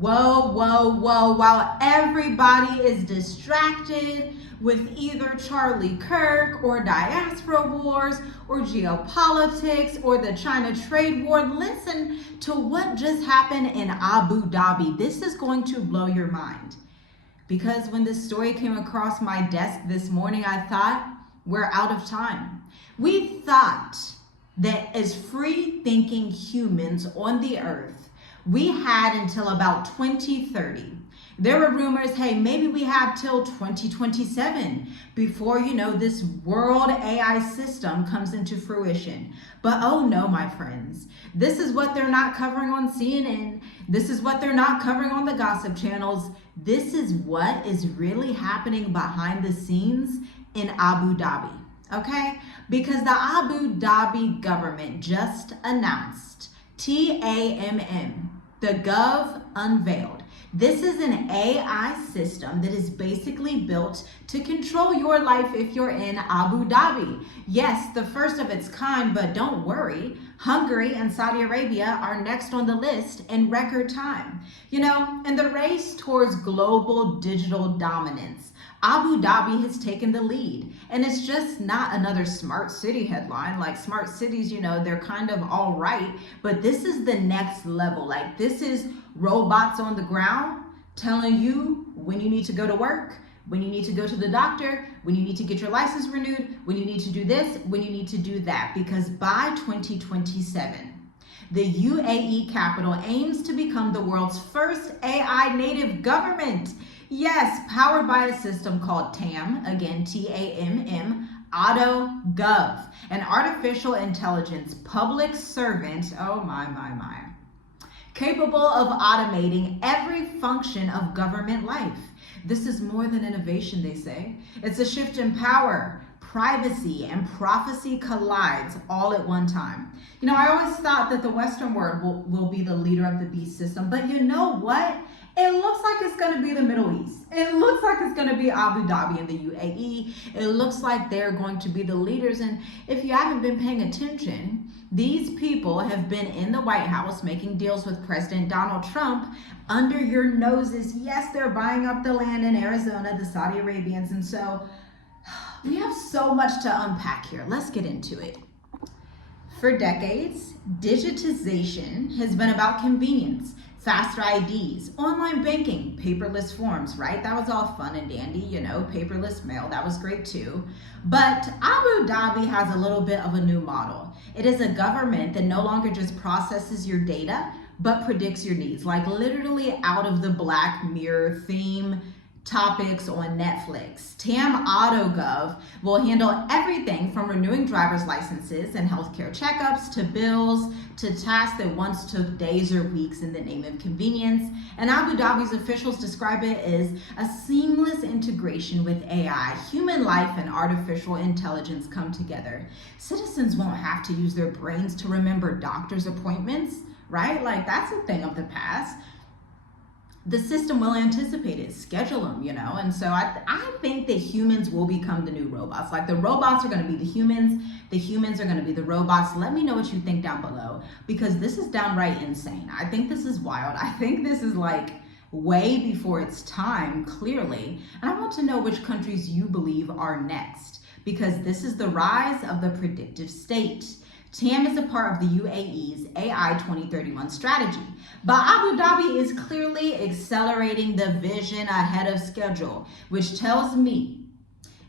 Whoa, whoa, whoa. While everybody is distracted with either Charlie Kirk or diaspora wars or geopolitics or the China trade war, listen to what just happened in Abu Dhabi. This is going to blow your mind. Because when this story came across my desk this morning, I thought, we're out of time. We thought that as free-thinking humans on the earth, we had until about 2030. There were rumors, hey, maybe we have till 2027 before, this world AI system comes into fruition. But oh no, my friends, this is what they're not covering on CNN. This is what they're not covering on the gossip channels. This is what is really happening behind the scenes in Abu Dhabi, okay? Because the Abu Dhabi government just announced TAMM, the Gov Unveiled. This is an AI system that is basically built to control your life if you're in Abu Dhabi. Yes, the first of its kind, but don't worry, Hungary and Saudi Arabia are next on the list in record time. In the race towards global digital dominance, Abu Dhabi has taken the lead. And it's just not another smart city headline. Like smart cities, they're kind of all right, but this is the next level. Like this is robots on the ground telling you when you need to go to work, when you need to go to the doctor, when you need to get your license renewed, when you need to do this, when you need to do that. Because by 2027, the UAE capital aims to become the world's first AI native government. Yes, powered by a system called TAMM, again, TAMM, AUTOGOV, an artificial intelligence public servant, oh my, capable of automating every function of government life. This is more than innovation, they say. It's a shift in power. Privacy and prophecy collides all at one time. I always thought that the Western world will be the leader of the beast system, but you know what? It looks like it's going to be the Middle East. It looks like it's going to be Abu Dhabi and the UAE. It looks like they're going to be the leaders. And if you haven't been paying attention, these people have been in the White House making deals with President Donald Trump under your noses. Yes, they're buying up the land in Arizona, the Saudi Arabians. And so we have so much to unpack here. Let's get into it. For decades, digitization has been about convenience. Faster IDs, online banking, paperless forms, right? That was all fun and dandy, paperless mail, that was great too. But Abu Dhabi has a little bit of a new model. It is a government that no longer just processes your data, but predicts your needs, like literally out of the Black Mirror theme topics on Netflix. TAMM AUTOGOV will handle everything from renewing driver's licenses and healthcare checkups to bills to tasks that once took days or weeks in the name of convenience. And Abu Dhabi's officials describe it as a seamless integration with AI. Human life and artificial intelligence come together. Citizens won't have to use their brains to remember doctor's appointments, right? Like that's a thing of the past. The system will anticipate it, schedule them, and so I think that humans will become the new robots. Like the robots are going to be the humans are going to be the robots. Let me know what you think down below, because this is downright insane. I think this is wild. I think this is like way before its time, clearly. And I want to know which countries you believe are next, because this is the rise of the predictive state. TAMM is a part of the UAE's AI 2031 strategy, but Abu Dhabi is clearly accelerating the vision ahead of schedule, which tells me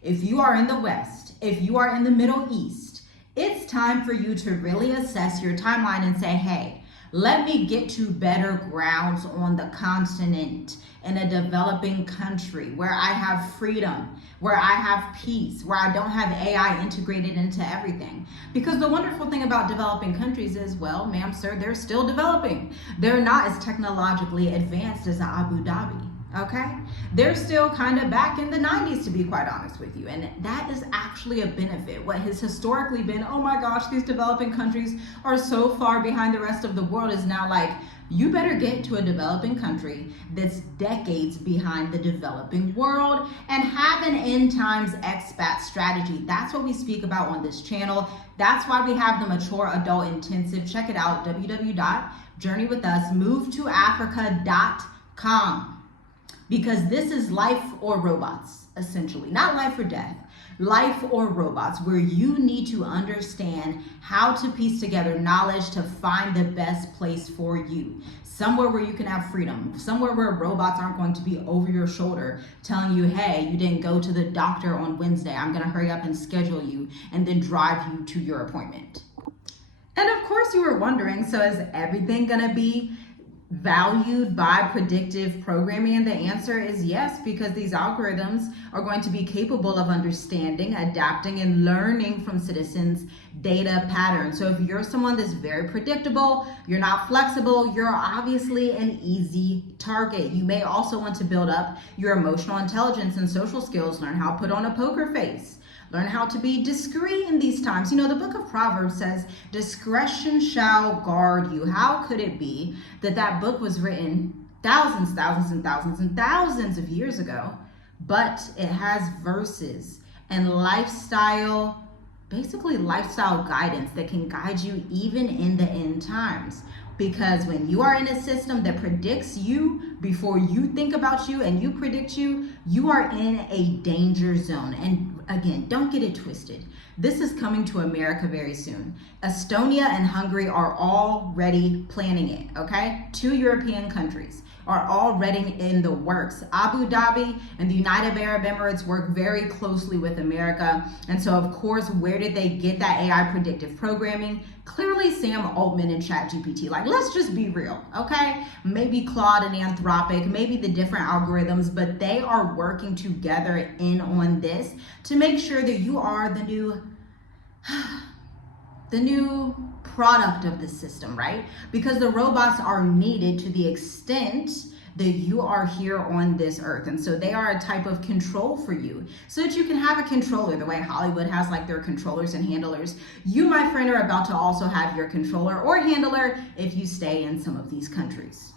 if you are in the West, if you are in the Middle East, it's time for you to really assess your timeline and say, hey, let me get to better grounds on the continent in a developing country where I have freedom, where I have peace, where I don't have AI integrated into everything. Because the wonderful thing about developing countries is, well, ma'am, sir, they're still developing. They're not as technologically advanced as Abu Dhabi, okay? They're still kind of back in the 90s, to be quite honest with you. And that is actually a benefit. What has historically been, oh my gosh, these developing countries are so far behind the rest of the world, is now like, you better get to a developing country that's decades behind the developing world and have an end times expat strategy. That's what we speak about on this channel. That's why we have the Mature Adult Intensive. Check it out, www.journeywithusmovetoafrica.com. calm, because this is life or robots, essentially. Not life or death, life or robots, where you need to understand how to piece together knowledge to find the best place for you. Somewhere where you can have freedom, somewhere where robots aren't going to be over your shoulder telling you, hey, you didn't go to the doctor on Wednesday, I'm gonna hurry up and schedule you and then drive you to your appointment. And of course you were wondering, so is everything gonna be valued by predictive programming? And the answer is yes, because these algorithms are going to be capable of understanding, adapting, and learning from citizens' data patterns. So if you're someone that's very predictable, you're not flexible, you're obviously an easy target. You may also want to build up your emotional intelligence and social skills, learn how to put on a poker face, learn how to be discreet in these times. You know, the book of Proverbs says, discretion shall guard you. How could it be that that book was written thousands of years ago, but it has verses and lifestyle, basically lifestyle guidance that can guide you even in the end times? Because when you are in a system that predicts you before you think about you and you predict you, you are in a danger zone. And again, don't get it twisted. This is coming to America very soon. Estonia and Hungary are already planning it, okay? 2 European countries are already in the works. Abu Dhabi and the United Arab Emirates work very closely with America. And so of course, where did they get that AI predictive programming? Clearly Sam Altman and ChatGPT. Like, let's just be real, okay? Maybe Claude and Anthropic, maybe the different algorithms, but they are working together in on this to make sure that you are the new product of the system, right? Because the robots are needed to the extent that you are here on this earth. And so they are a type of control for you, so that you can have a controller, the way Hollywood has like their controllers and handlers. You, my friend, are about to also have your controller or handler if you stay in some of these countries.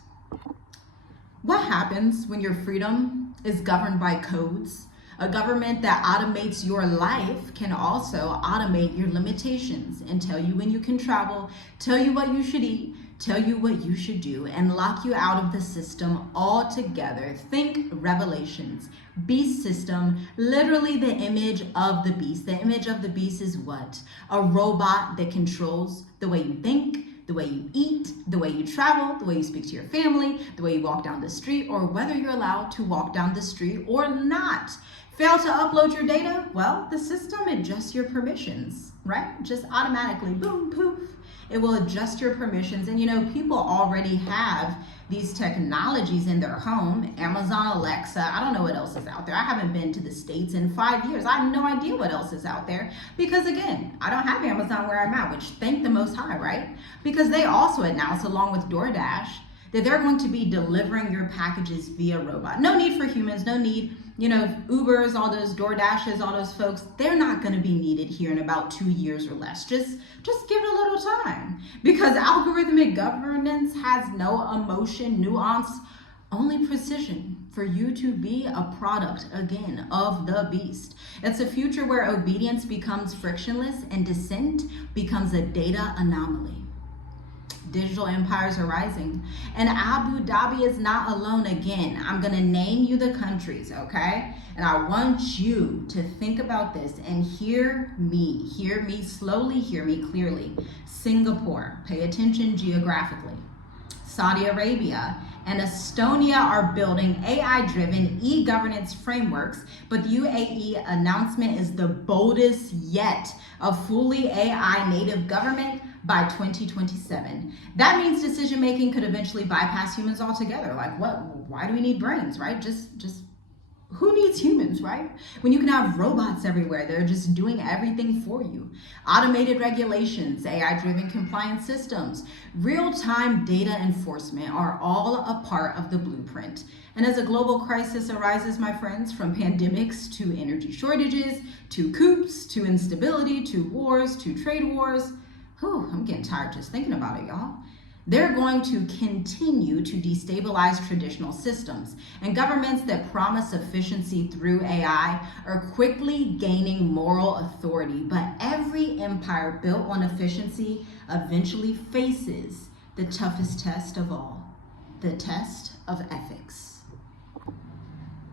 What happens when your freedom is governed by codes? A government that automates your life can also automate your limitations and tell you when you can travel, tell you what you should eat, tell you what you should do, and lock you out of the system altogether. Think Revelations, beast system, literally the image of the beast. The image of the beast is what? A robot that controls the way you think, the way you eat, the way you travel, the way you speak to your family, the way you walk down the street, or whether you're allowed to walk down the street or not. Fail to upload your data? Well, the system adjusts your permissions, right? Just automatically, boom, poof. It will adjust your permissions. And you know, people already have these technologies in their home. Amazon Alexa, I don't know what else is out there. I haven't been to the States in 5 years. I have no idea what else is out there. Because again, I don't have Amazon where I'm at, which thank the Most High, right? Because they also announced, along with DoorDash, that they're going to be delivering your packages via robot. No need for humans, no need, you know, Ubers, all those DoorDashes, all those folks, they're not gonna be needed here in about 2 years or less. Just give it a little time, because algorithmic governance has no emotion, nuance, only precision for you to be a product, again, of the beast. It's a future where obedience becomes frictionless and dissent becomes a data anomaly. Digital empires are rising, and Abu Dhabi is not alone. Again, I'm gonna name you the countries, okay? And I want you to think about this and hear me slowly, hear me clearly. Singapore, pay attention geographically. Saudi Arabia and Estonia are building AI-driven e-governance frameworks, but the UAE announcement is the boldest yet of fully AI native government by 2027. That means decision-making could eventually bypass humans altogether. Like, why do we need brains, right? Just who needs humans, right? When you can have robots everywhere, they're just doing everything for you. Automated regulations, AI-driven compliance systems, real-time data enforcement are all a part of the blueprint. And as a global crisis arises, my friends, from pandemics to energy shortages, to coups, to instability, to wars, to trade wars, I'm getting tired just thinking about it, y'all. They're going to continue to destabilize traditional systems, and governments that promise efficiency through AI are quickly gaining moral authority. But every empire built on efficiency eventually faces the toughest test of all, the test of ethics.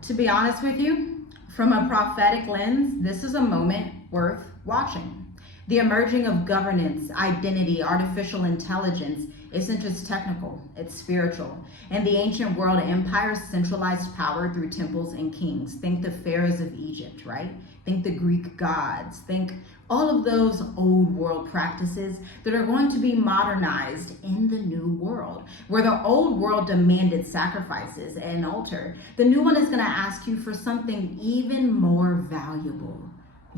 To be honest with you, from a prophetic lens, this is a moment worth watching. The emerging of governance, identity, artificial intelligence isn't just technical, it's spiritual. In the ancient world, empires centralized power through temples and kings. Think the pharaohs of Egypt, right? Think the Greek gods. Think all of those old world practices that are going to be modernized in the new world. Where the old world demanded sacrifices at an altar, the new one is going to ask you for something even more valuable.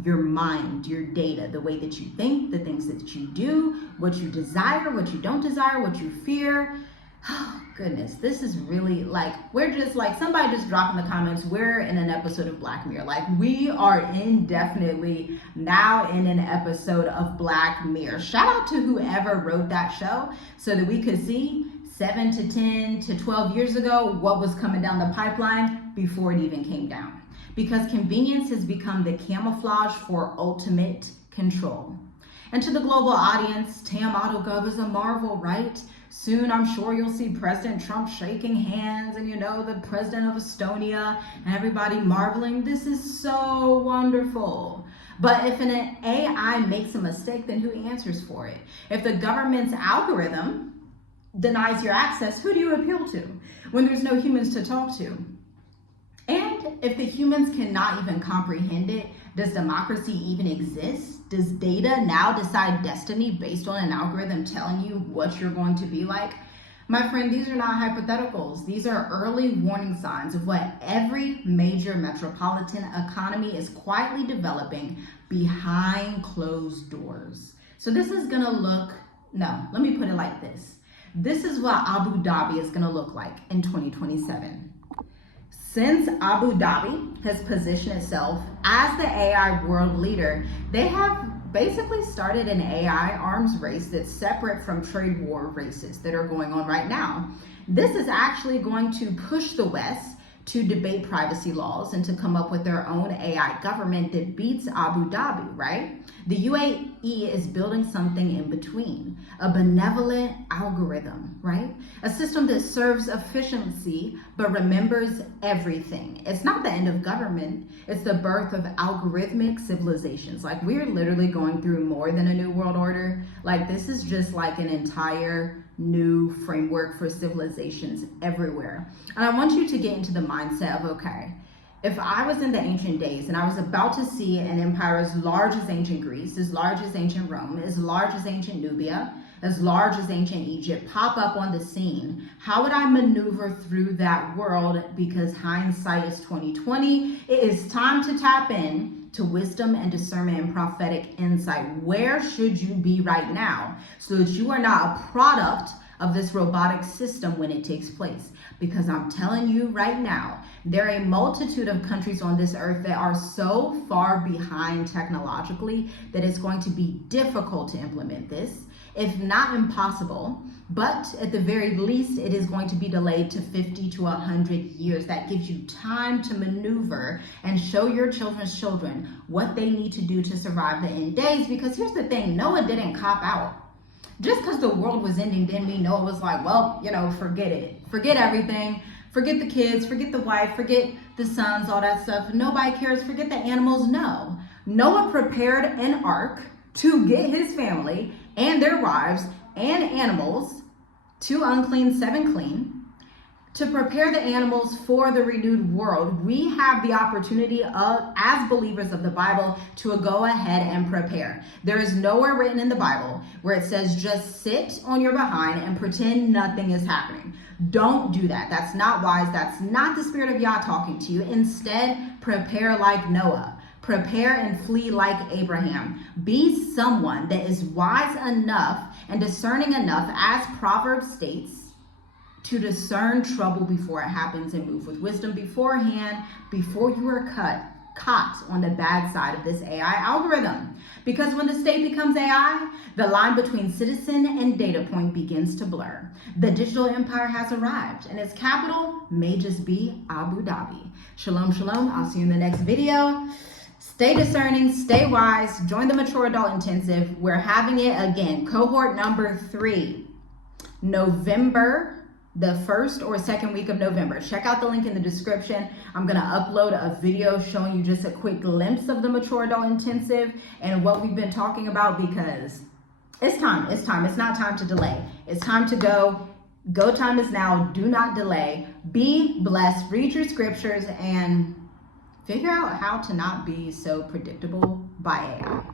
Your mind, your data, the way that you think, the things that you do, what you desire, what you don't desire, what you fear. Oh, goodness, this is really like, we're just like, somebody just dropped in the comments, we're in an episode of Black Mirror. Like, we are indefinitely now in an episode of Black Mirror. Shout out to whoever wrote that show so that we could see 7 to 10 to 12 years ago what was coming down the pipeline before it even came down. Because convenience has become the camouflage for ultimate control. And to the global audience, TAMM AUTOGOV is a marvel, right? Soon, I'm sure you'll see President Trump shaking hands and, the president of Estonia and everybody marveling. This is so wonderful. But if an AI makes a mistake, then who answers for it? If the government's algorithm denies your access, who do you appeal to when there's no humans to talk to? And if the humans cannot even comprehend it, does democracy even exist? Does data now decide destiny based on an algorithm telling you what you're going to be like? My friend, these are not hypotheticals. These are early warning signs of what every major metropolitan economy is quietly developing behind closed doors. So this is gonna look, let me put it like this. This is what Abu Dhabi is gonna look like in 2027. Since Abu Dhabi has positioned itself as the AI world leader, they have basically started an AI arms race that's separate from trade war races that are going on right now. This is actually going to push the West to debate privacy laws and to come up with their own AI government that beats Abu Dhabi, right? The UAE is building something in between, a benevolent algorithm, right? A system that serves efficiency but remembers everything. It's not the end of government, it's the birth of algorithmic civilizations. Like, we're literally going through more than a new world order. Like, this is just like an entire new framework for civilizations everywhere. And I want you to get into the mindset of, okay, if I was in the ancient days and I was about to see an empire as large as ancient Greece, as large as ancient Rome, as large as ancient Nubia, as large as ancient Egypt pop up on the scene, how would I maneuver through that world? Because hindsight is 2020. It is time to tap in to wisdom and discernment and prophetic insight. Where should you be right now so that you are not a product of this robotic system when it takes place? Because I'm telling you right now, there are a multitude of countries on this earth that are so far behind technologically that it's going to be difficult to implement this, if not impossible. But at the very least, it is going to be delayed to 50 to 100 years. That gives you time to maneuver and show your children's children what they need to do to survive the end days. Because here's the thing, Noah didn't cop out. Just because the world was ending didn't mean Noah was like, well, forget it. Forget everything. Forget the kids, forget the wife, forget the sons, all that stuff. Nobody cares, forget the animals. No. Noah prepared an ark to get his family and their wives and animals, 2 unclean, 7 clean, to prepare the animals for the renewed world. We have the opportunity as believers of the Bible to go ahead and prepare. There is nowhere written in the Bible where it says just sit on your behind and pretend nothing is happening. Don't do that. That's not wise. That's not the Spirit of Yah talking to you. Instead, prepare like Noah. Prepare and flee like Abraham. Be someone that is wise enough and discerning enough, as Proverbs states, to discern trouble before it happens and move with wisdom beforehand, before you are caught on the bad side of this AI algorithm. Because when the state becomes AI, the line between citizen and data point begins to blur. The digital empire has arrived, and its capital may just be Abu Dhabi. Shalom, shalom. I'll see you in the next video. Stay discerning, stay wise, join the Mature Adult Intensive. We're having it again, cohort number 3, November the first or second week of November. Check out the link in the description. I'm gonna upload a video showing you just a quick glimpse of the Mature Adult Intensive and what we've been talking about, because it's time. It's not time to delay. It's time to go. Go time is now. Do not delay. Be blessed. Read your scriptures and figure out how to not be so predictable by AI.